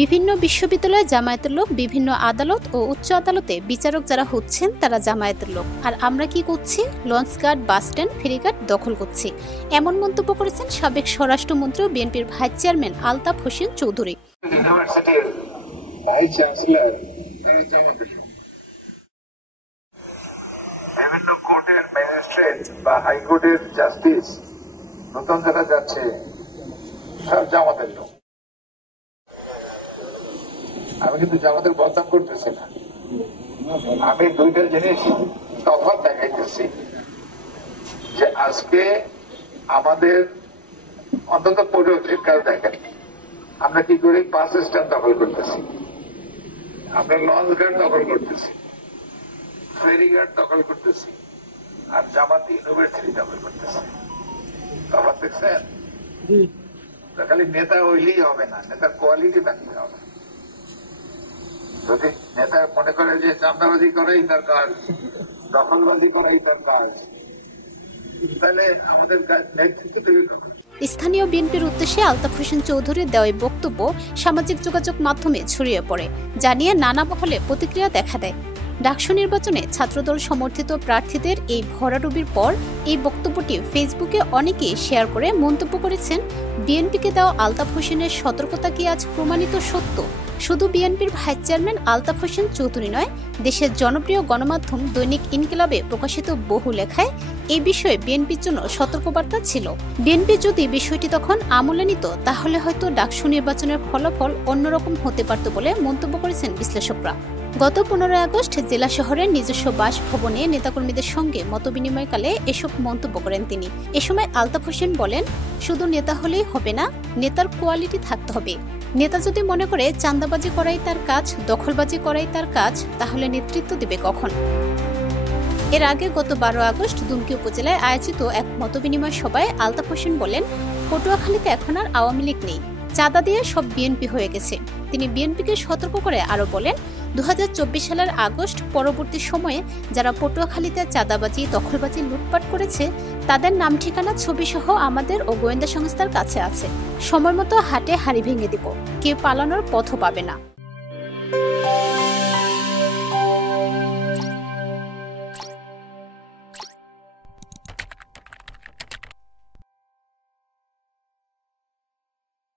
বিভিন্ন বিশ্ববিদ্যালয়ে জামায়াতের লোক, বিভিন্ন আদালত ও উচ্চ আদালতে বিচারক যারা হচ্ছেন তারা জামায়াতের লোক, আর আমরা কি করছি? লঞ্চঘাট, বাসস্ট্যান্ড, ফেরিঘাট দখল করছি, এমন মন্তব্য করেছেন সাবেক স্বরাষ্ট্রমন্ত্রী ও বিএনপির ভাইস চেয়ারম্যান আলতাফ হোসেন চৌধুরী। কোর্টের ম্যাজিস্ট্রেট বা হাইকোর্টের জাস্টিস নতুন যারা যাচ্ছে সব জামাতের লোক। আমি কিন্তু জামাতের বদনাম করতেছি না, আমি দুইটা জিনিস তফাৎ দেখাইতেছি যে আজকে আমাদের অন্তত পরিবর্তিত কাজ দেখেন, আমরা কি করি? বাস স্ট্যান্ড দখল করতেছি, আমরা লঞ্চ ঘাট দখল করতেছি, ফেরিঘাট দখল করতেছি, আর জামাত ইউনিভার্সিটি দখল করতেছে। তফাৎ দেখছেন? খালি নেতা হইলেই হবে না, নেতার কোয়ালিটি থাকতে হবে। যদি নেতা মনে করে যে চাঁদাবাজি করাই তার কাজ, দখলবাজি করাই তার কাজ, তাহলে আমাদের নেতৃত্ব তৈরি হবে। স্থানীয় বিএনপির উদ্দেশ্যে আলতাফ হোসেন চৌধুরীর দেওয়া বক্তব্য সামাজিক যোগাযোগ মাধ্যমে ছড়িয়ে পড়ে, জানিয়ে নানা মহলে প্রতিক্রিয়া দেখা দেয়। ডাকসু নির্বাচনে ছাত্রদল সমর্থিত প্রার্থীদের এই ভরাডুবির পর এই বক্তব্যটি ফেসবুকে অনেকেই শেয়ার করে মন্তব্য করেছেন, বিএনপিকে দেওয়া আলতাফ হোসেনের সতর্কতা কি আজ প্রমাণিত সত্য? শুধু বিএনপির ভাইস চেয়ারম্যান আলতাফ হোসেন চৌধুরী নয়, দেশের জনপ্রিয় গণমাধ্যম দৈনিক ইনকিলাবে প্রকাশিত বহু লেখায় এই বিষয়ে বিএনপির জন্য সতর্কবার্তা ছিল। বিএনপি যদি বিষয়টি তখন আমলে নিত তাহলে হয়তো ডাকসু নির্বাচনের ফলাফল অন্যরকম হতে পারত বলে মন্তব্য করেছেন বিশ্লেষকরা। গত 15 আগস্ট জেলা শহরের নিজস্ব বাসভবনে নেতাকর্মীদের সঙ্গে মতবিনিময়কালে এসব মন্তব্য করেন তিনি। এ সময় আলতাফ হোসেন বলেন, শুধু নেতা হলেই হবে না, নেতার কোয়ালিটি থাকতে হবে। নেতা যদি মনে করে চাঁদাবাজি করাই তার কাজ, দখলবাজি করাই তার কাজ, তাহলে নেতৃত্ব দিবে কখন? এর আগে গত 12 আগস্ট দুমকি উপজেলায় আয়োজিত এক মতবিনিময় সভায় আলতাফ হোসেন বলেন, পটুয়াখালীতে এখন আর আওয়ামী লীগ নেই, চাঁদা দিয়ে সব বিএনপি হয়ে গেছে। তিনি বিএনপিকে সতর্ক করে আরো বলেন, 2024 সালের আগস্ট পরবর্তী সময়ে যারা পটুয়াখালীতে চাঁদাবাজি, দখলবাজি, লুটপাট করেছে তাদের নাম, ঠিকানা, ছবি সহ আমাদের ও গোয়েন্দা সংস্থার কাছে আছে। সময় মতো হাটে হাড়ি ভেঙে দিব, কেউ পালানোর পথও পাবে না।